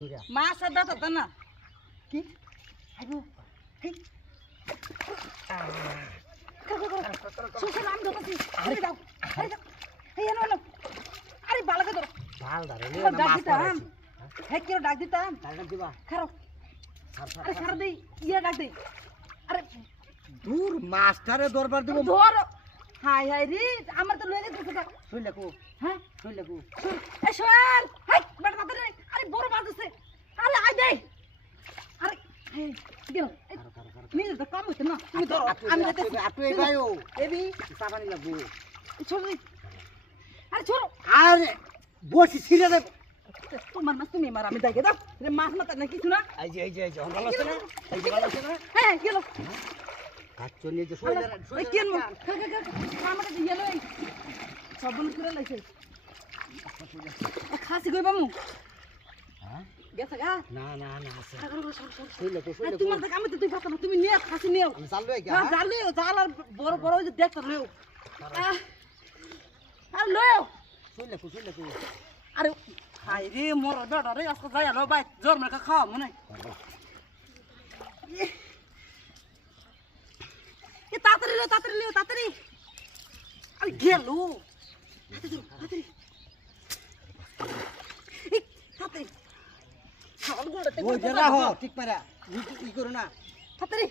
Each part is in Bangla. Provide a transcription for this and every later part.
মাছ আর দাঁত না কি আইবো হেই সুসে নাম ধরছি আরে দাও হেই এনো আরে বালাকে ধরো ভাল ধরে লে না মাছ দিতাম হে কি ডাক দিতাম ডাক দিবা খারো আরে খারো দেই ইয়া ডাক দেই আরে দূর মাছটারে দরবার দিব ধর হাই হাই রে আমার তো লয়ে গেছে শুই লাগু হ্যাঁ শুই লাগু এ সোহেল হাই বেটা তাড়াতাড়ি আরে বড় মাছ আছে আরে আই দেই আরে হে গেল নিজে তো কাম হচ্ছে না তুমি ধরো আমি দেখতেছি আটু এই গায়ো এবি সাবানি লাগু ছোড় দি আরে ছোড়ো আরে বসি ছিড়ে দে তোমার মাছ তুমি মার আমি দেখে দাও রে মাছ মাথা না কিছু না এই যে ভালো আছে না এই যে ভালো আছে না হ্যাঁ গেল কাচ্চো নিয়ে যে শুই ওই কেন আমাকে দিয়ে লই সবন করে লাইছে খাসি কই বামু হ্যাঁ গেছে গা না আছে শুই লাগু তোমার দেখ আমি তো তুই পাতা তুমি নিয়ে খাসি নিও আমি চালু হই না জালে জাল আর বড় বড় ওই যে দেখ লইও আর লইও শুই লাগু আরে হাই রে মোর বেটা রে আজকে যাই আলো ভাই জোর মেরে খাওয়া মনে এ তাড়াতাড়ি লিও তাড়াতাড়ি আরে গেল তাড়াতাড়ি এই তাড়াতাড়ি ছাগল গোড়াতে ওই যে রাখো ঠিক পারা ই করো না তাড়াতাড়ি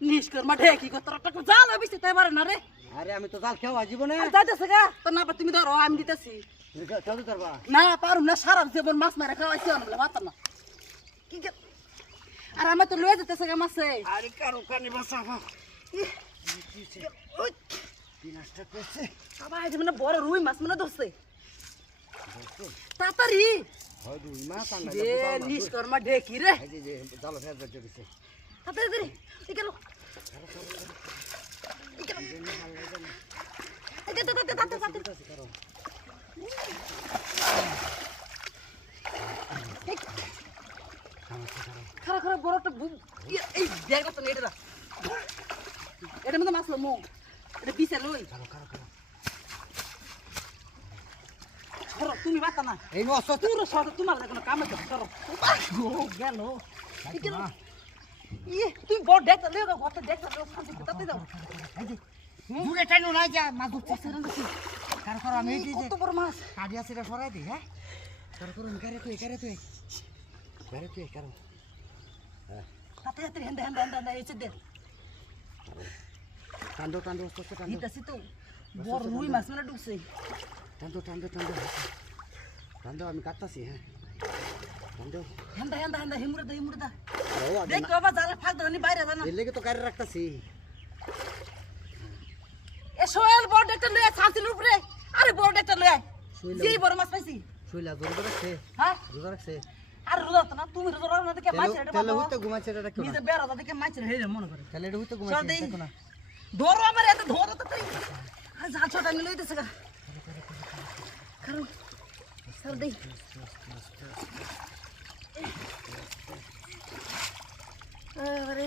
নিষ্কর মাঠে কি কত টাকা জাল হইছে তাই পারে না রে আরে আমি তো জাল খাওয়া জীবনে যাইতেছে গা তো না তুমি ধরো আমি দিতেছি চলতে পারবা না পারুম না সারা জীবন মাছ মারা খাওয়াইছি বলে মাতাম না কি আর আমার তো লয়ে যেতেছে গা মাছে আরে কারো কানি বাঁচাবো বিনাশটা করছে বাবা আজ মানে বড় রুই মাছ মানে ধরছে তাড়াতাড়ি হয় দুই মাস আন্ডা রে নিষ্কর মা ঢেকি রে এই যে জাল ফের বেজে দিছে তাড়াতাড়ি এই গেল খারা বড়টা এই জায়গা তো এটা এটা মধ্যে মাছ মো এটা পিছে লই ধরো তুমি বাতা না এই নষ্ট পুরো শট তোমার কোনো কাম আছে ধরো গেল ইয়ে তুমি বড় দেখতে লই গো গত দেখতে লই শান্তি তাতে দাও এই যে দূরে টাইনো না যা মাছ ধরছে কারো আমি এই যে কত বড় মাছ কাডিয়া সেটা সরাই দি হ্যাঁ কারো গারে তুই কারো তাতে হেন্দা এসে দে টান্ডো টান্ডো দিতাছি তো বড় রুই মাছ মানে ঢুকছে টান্ডো আমি কাটতাছি হ্যাঁ টান্ডো হেন্দা হিমুরে দা ও দেখ বাবা জালে ফাঁক দানি বাইরে জানা এর লেগে তো কারে রাখতাছি এ সোহেল বড় একটা লয়ে ছাড়ছিল উপরে আরে বড় একটা লয়ে যেই বড় মাছ পাইছি শুইলা জোর রাখছে হ্যাঁ রোজা রাখছে আর রোজা তো না তুমি রোজা না দেখে মাছ রেডা তাহলে হইতে ঘুমাইছে এটা কেন নিজে বেরা দেখে মাছ রেডা মনে করে তাহলে এটা হইতে ঘুমাইছে দেখো না ধরো আমার এত ধরো তো তুই আর যা ছোটা নিয়ে লইতেছে গা কারণ সর দেই আরে